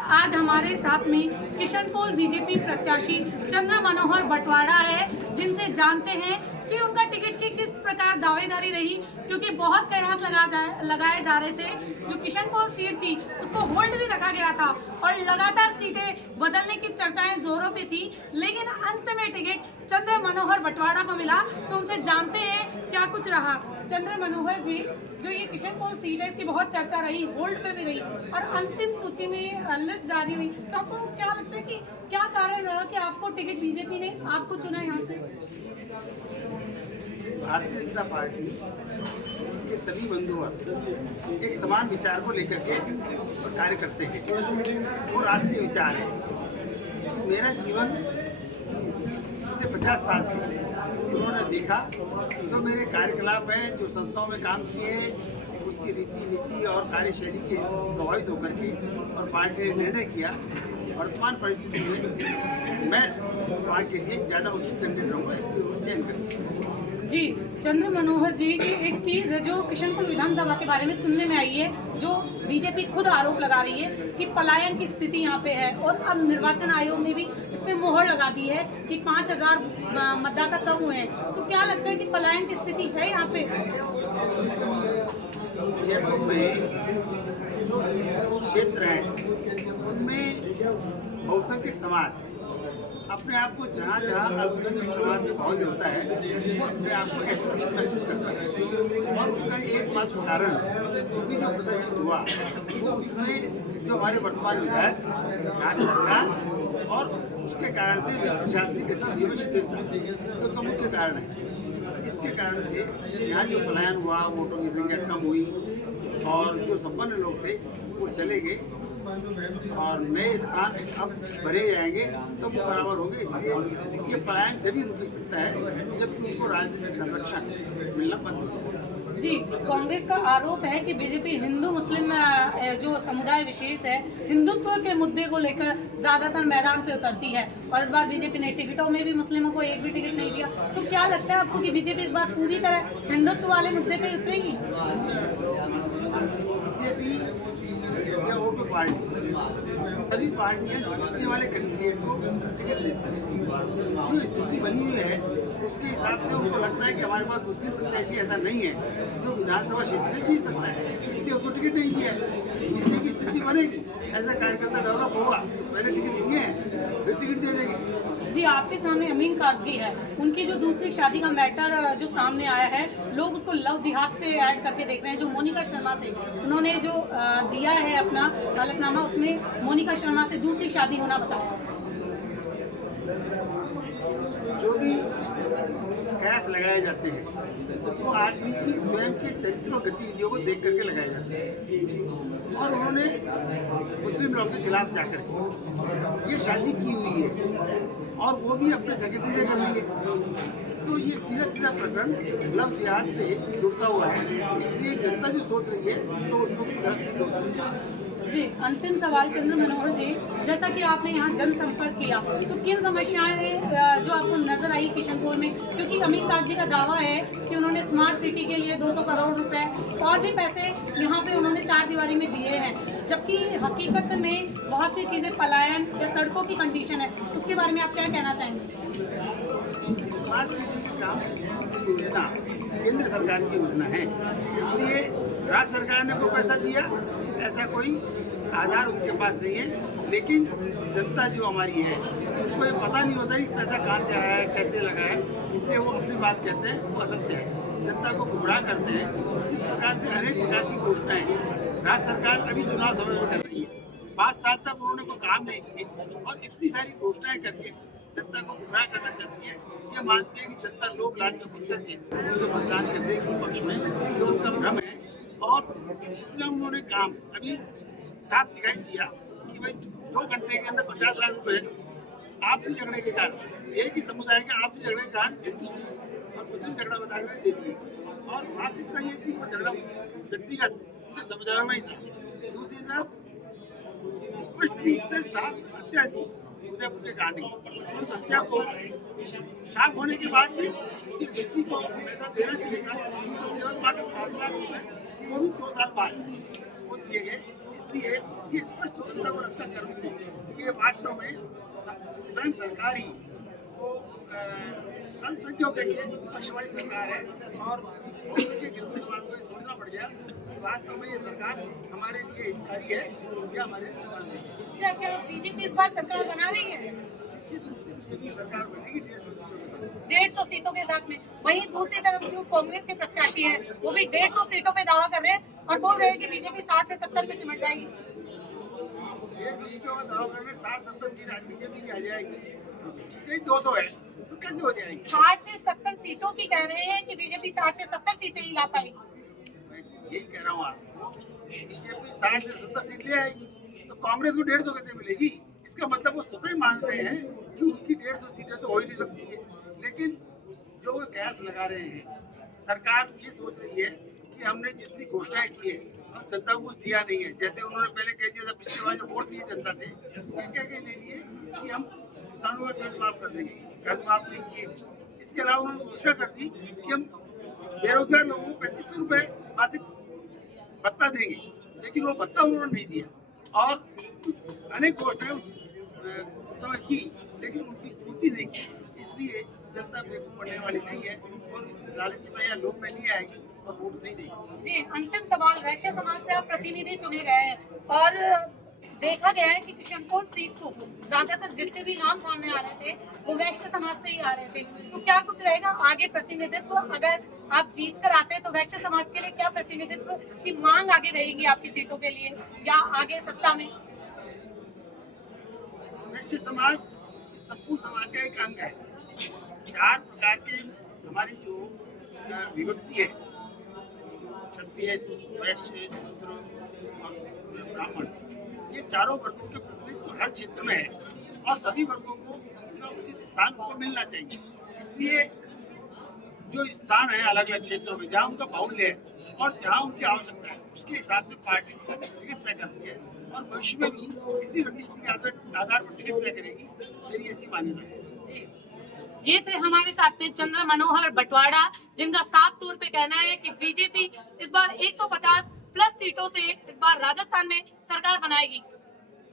आज हमारे साथ में किशनपुर बीजेपी प्रत्याशी चंद्र मनोहर बटवाड़ा है, जिनसे जानते हैं कि उनका टिकट की किस प्रकार दावेदारी रही, क्योंकि बहुत कयास लगाए जा रहे थे। जो किशनपुर सीट थी उसको होल्ड भी रखा गया था और लगातार सीटें बदलने की चर्चाएं जोरों पे थी, लेकिन अंत में टिकट चंद्र मनोहर बटवाड़ा को मिला। तो उनसे जानते हैं क्या कुछ रहा। चंद्र मनोहर जी, जो ये किशनपुर सीट है इसकी बहुत चर्चा रही, होल्ड पे भी रही और अंतिम सूची में लिस्ट जारी हुई, तो आपको क्या लगता है कि क्या कारण रहा कि आपको टिकट बीजेपी ने आपको चुना यहाँ से? भारतीय जनता पार्टी के सभी बंधुवर्ग एक समान विचार को लेकर के कार्य करते हैं। वो राष्ट्रीय विचार है। मेरा जीवन पिछले 50 साल से उन्होंने देखा, जो मेरे कार्यकलाप हैं, जो संस्थाओं में काम किए, उसकी रीति नीति और कार्यशैली के प्रभावित होकर के और पार्टी ने निर्णय किया वर्तमान परिस्थिति में मैं वहाँ के लिए ज़्यादा उचित कैंडिडेट रहूँगा, इसलिए वो चयन करेंगे। जी, चंद्र मनोहर जी की एक चीज़ जो किशनपुर विधानसभा के बारे में सुनने में आई है, जो बीजेपी खुद आरोप लगा रही है कि पलायन की स्थिति यहाँ पे है और अब निर्वाचन आयोग ने भी इस पे मोहर लगा दी है कि 5000 मतदाता कम हुए हैं। तो क्या लगता है कि पलायन की स्थिति है यहाँ पे? जयपुर में जो क्षेत्र हैं उनमें बहुसंख्यक समाज अपने आप को जहाँ अल्पसंख्यक समाज में माहौल होता है, वो अपने आप को एक्सपेक्टेशन महसूस करता है। और उसका एकमात्र कारण अभी जो प्रदर्शित हुआ वो उसमें जो हमारे वर्तमान विधायक, राज्य सरकार और उसके कारण से जो प्रशासनिक गतिविधियों में शिथिलता, तो उसका मुख्य कारण है। इसके कारण से यहाँ जो पलायन हुआ, वोटों की संख्या कम हुई और जो संपन्न लोग थे वो चले गए और नए स्थान अब भरे जाएंगे, तो वो बराबर होंगे। इसलिए ये पलायन जब ही रुक सकता है जबकि उनको राजनीतिक संरक्षण मिलना बंद हो जाएगा। जी, कांग्रेस का आरोप है कि बीजेपी हिंदू मुस्लिम जो समुदाय विशेष है, हिंदुत्व के मुद्दे को लेकर ज्यादातर मैदान पे उतरती है और इस बार बीजेपी ने टिकटों में भी मुस्लिमों को एक भी टिकट नहीं दिया। तो क्या लगता है आपको कि बीजेपी इस बार पूरी तरह हिंदुत्व वाले मुद्दे पे उतरेगी? बीजेपी या और पार्टी, सभी पार्टियां जीतने वाले कैंडिडेट को टिकट देती हैं। जो स्थिति बनी हुई है उसके हिसाब से उनको लगता है कि हमारे पास मुस्लिम प्रत्याशी ऐसा नहीं है जो विधानसभा क्षेत्र से जीत सकता है, इसलिए उसको टिकट नहीं दिया है। जीतने की स्थिति बनेगी, ऐसा कार्यकर्ता डेवलप होगा तो पहले टिकट दिए हैं, फिर टिकट दे देंगे। जी, आपके सामने अमीन कागजी है, उनकी जो दूसरी शादी का मैटर जो सामने आया है, लोग उसको लव जिहाद से ऐड करके देख रहे हैं। जो मोनिका शर्मा से उन्होंने जो दिया है अपना हलफनामा, उसमें मोनिका शर्मा से दूसरी शादी होना बताया है। जो भी कयास लगाए जाते हैं वो आदमी की स्वयं के चरित्र और गतिविधियों को देख करके लगाए जाते हैं और उन्होंने मुस्लिम लोगों के खिलाफ जाकर के ये शादी की हुई है और वो भी अपने सेक्रेटरी से कर ली है। तो ये सीधा प्रकरण लव जिहाद से जुड़ता हुआ है, इसलिए जनता जो सोच रही है तो उसको भी गलत नहीं सोच रही है। जी, अंतिम सवाल चंद्र मनोहर जी, जैसा कि आपने यहाँ जनसंपर्क किया, तो किन समस्याएं जो आपको नजर आई किशनपुर में? क्योंकि अमीन कागजी का दावा है कि उन्होंने स्मार्ट सिटी के लिए 200 करोड़ रुपए और भी पैसे यहाँ पे उन्होंने 4 दीवारी में दिए हैं, जबकि हकीकत में बहुत सी चीजें पलायन या सड़कों की कंडीशन है। उसके बारे में आप क्या कहना चाहेंगे? स्मार्ट सिटी का काम की योजना केंद्र सरकार की योजना है, इसलिए राज्य सरकार ने कोई पैसा दिया ऐसा कोई आधार उनके पास नहीं है। लेकिन जनता जो हमारी है उसको ये पता नहीं होता कि पैसा कहाँ से आया है, कैसे लगा है, इसलिए वो अपनी बात कहते हैं, वो असत्य है, जनता को गुमराह करते हैं। इस प्रकार से अनेक प्रकार की घोषणाएं राज्य सरकार अभी चुनाव समय में कर रही है। 5 साल तक उन्होंने कोई काम नहीं किए और इतनी सारी घोषणाएं करके जनता को गुमराह करना चाहती है। ये मानती है कि जनता लोग लालच में फंस करके उनको मतदान कर देगी पक्ष में, जो उनका भ्रम है। और जितना उन्होंने काम अभी साफ दिखाई दिया कि भाई 2 घंटे के अंदर 50 लाख रुपए आपसी झगड़े के कारण, एक ही समुदाय के आपसी झगड़े के कारण हिंदू और मुस्लिम झगड़ा बताकर दे दिए। और वास्तविकता ये थी वो झगड़ा व्यक्तिगत उनके समुदायों में ही था। दूसरी तरफ स्पष्ट रूप से साफ हत्या थी उदयपुर के कांड की, और उस हत्या को साफ होने के बाद भी जिस व्यक्ति को पैसा देना चाहिए था, वो भी 2 साल बाद वो दिए गए। इसलिए ये स्पष्ट जनता को लगता कर्म से कि ये वास्तव में स्वयं सरकार ही वो अल्पसंख्यकों के लिए पक्षवादी सरकार है और हिंदू समाज को ये सोचना पड़ गया कि वास्तव में ये सरकार हमारे लिए हितकारी है या हमारे लिए नुकसान नहीं है। क्या क्या बीजेपी इस बार सरकार बना रही है? निश्चित रूप से बीजेपी सरकार बनेगी 150 सीटों के साथ। 150 सीटों के साथ में। वहीं दूसरी तरफ जो कांग्रेस के प्रत्याशी हैं वो भी 150 सीटों पे दावा कर रहे हैं और बोल रहे हैं कि बीजेपी 60 से 70 में सिमट जाएगी। 150 सीटों का दावा करने 60-70 सीट आज बीजेपी की आ जाएगी तो सीटें ही 200 है तो कैसे हो जाएगी? 60 से 70 सीटों की कह रहे हैं कि बीजेपी 60 से 70 सीटें ही ला पाएगी। मैं यही कह रहा हूँ आपको कि बीजेपी 60 से 70 सीट ले आएगी तो कांग्रेस को 150 कैसे मिलेगी? इसका मतलब वो स्वतः ही मान रहे हैं कि उनकी 150 सीटें तो हो ही नहीं सकती है। लेकिन जो वो कयास लगा रहे हैं, सरकार ये सोच रही है कि हमने जितनी घोषणाएं की है और जनता को कुछ दिया नहीं है। जैसे उन्होंने पहले कह दिया था पिछली बार जो वोट लिए जनता से ये कह के ले लिए कि हम किसानों का कर्ज माफ कर देंगे, कर्ज माफ नहीं किए। इसके अलावा उन्होंने घोषणा कर दी कि हम बेरोजगार लोगों को 3500 रुपए मासिक भत्ता देंगे, लेकिन वो भत्ता उन्होंने नहीं दिया और अनेक घोषणाएं उस समय की लेकिन उनकी पूर्ति नहीं की। इसलिए जनता बेवकूफ पड़ने वाली नहीं है और इस लालच में या लोभ में नहीं आएगी और वोट नहीं देगी। जी, अंतिम सवाल, वैश्य समाज से आप प्रतिनिधि चुने गए हैं और देखा गया है कि किशनपुर सीट को ज्यादातर जितने भी नाम सामने आ रहे थे वो वैश्य समाज से ही आ रहे थे, तो क्या कुछ रहेगा आगे प्रतिनिधित्व? अगर आप जीत कर आते हैं तो वैश्य समाज के लिए क्या प्रतिनिधित्व की मांग आगे रहेगी आपकी सीटों के लिए या आगे सत्ता में? वैश्य समाज इस संपूर्ण समाज का एक अंग है। 4 प्रकार के हमारी जो विभक्ति है, क्षत्रिय, वैश्य, शूद्र और ब्राह्मण, ये चारों वर्गों के प्रतिनिधित्व हर क्षेत्र में है और सभी वर्गों को उनका उचित स्थान उनको मिलना चाहिए। इसलिए जो स्थान है अलग अलग क्षेत्रों में जहाँ उनका बाहुल्य है और जहाँ उनकी आवश्यकता है उसके हिसाब से पार्टी टिकट तय करती है और भविष्य में भी इसी रणनीति के आधार पर टिकट तय करेगी, मेरी ऐसी मान्यता है। ये थे हमारे साथ में चंद्र मनोहर बटवाड़ा, जिनका साफ तौर पे कहना है कि बीजेपी इस बार 150 प्लस सीटों से इस बार राजस्थान में सरकार बनाएगी।